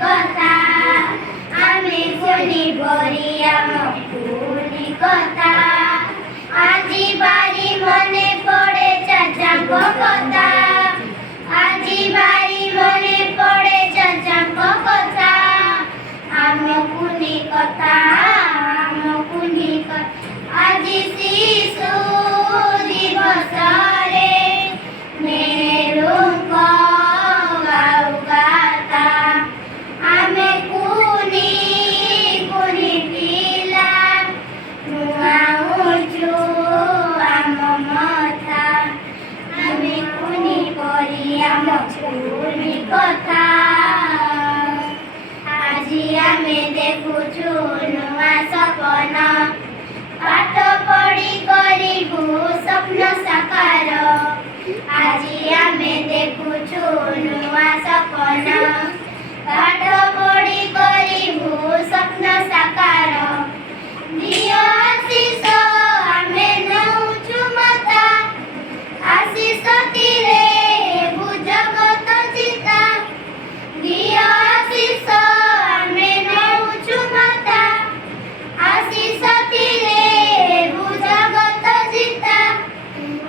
କଥା ଆମେ ଶୁଣି ବରି ଆମକୁନି କଥା ଆଜି ବାରି ମନେ ପଡ଼େ ଚାଚାଙ୍କ କଥା ଆଜି ବାରି ମନେ ପଡ଼େ ଚାଚାଙ୍କ କଥା ଆମକୁନି କଥା ଆଜି ଶିଶୁ ଦିବସରେ ନେହେରୁଙ୍କ ଗାଉ ଗାଥା ଆମେ କୁନି କୁନି ପିଲା ନୁଆଉଛୁ ଆମ ମଥା ଆମେ କୁନି ପରି ଆମ କୁନି କଥା ଆଜି ଆମେ ଦେଖୁଛୁ ନୂଆ ସପନ ପାଠ ପଢ଼ି କରିବୁ ସ୍ୱପ୍ନ ସାକାର ଆଜି ଆମେ ଦେଖୁଛୁ ନୂଆ ସପନ ପାଠ ପଢ଼ି କରିବୁ ସ୍ୱପ୍ନ ସାକାର ଦିଅ ଆଶିଷ ଆମେ ନଉଛୁ ମାତା ଆଶିଷ ଥିଲେ ହେବୁ ଜଗତ ଚିତା ଦିଅ ଆଶିଷ ଆମେ ନଉଛୁ ମାତା ଆଶିଷ ଥିଲେ ହେବୁ ଜଗତ ଚିତା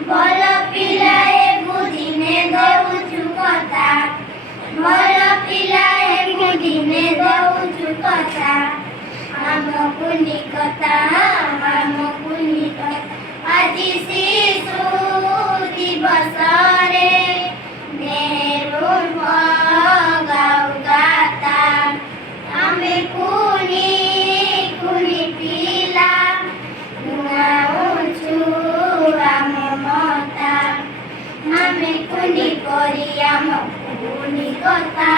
ଭଲ ପିଲା ହେବୁ ଦିନେ ଦଉଛୁ କଥା ଭଲ ପିଲା ହେବୁ ଦିନେ ଦଉଛୁ କଥା ଆମକୁନି କଥା ଆଜି ଶିଶୁ ଦିବସରେ ନେହେରୁଙ୍କ ଗାଉ ଗାଥା ଆମେ କୁନି କୁନି ପିଲା ନୁଆଉଛୁ ଆମ ମଥା ଆମେ କୁନି ପରି ଆମ କୁନି କଥା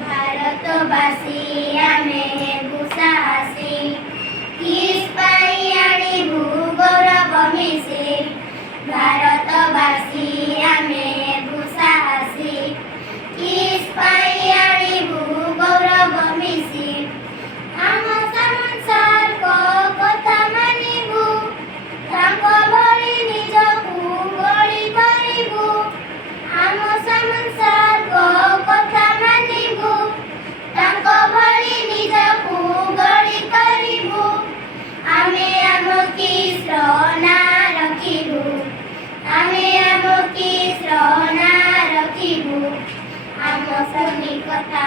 ଭାରତବାସୀ ଆମେ ହେବୁ ସାହସୀ କିସ୍ ପାଇଁ ଆଣିବୁ ଗୌରବ ମିଶି ଭାରତବାସୀ ଆମେ ହେବୁ ସାହସୀ କିସ୍ ପାଇଁ ଆଣିବୁ ଗୌରବ ମିଶି ଆମ ସାମନ୍ତ କଥା ମାନିବୁ ତାଙ୍କ ଭଳି ନିଜକୁ ଗଢ଼ି କରିବୁ ଆମ ସାମନ୍ତ କଥା ମାନିବୁ ତାଙ୍କ ଭଳି ନିଜକୁ ଗଢ଼ି କରିବୁ ଆମେ ଆମ କିସ୍ର ନାଁ ରଖିବୁ ଆମେ ଆମ କିସ୍ର ନାଁ ରଖିବୁ ଆମ କୁନି କଥା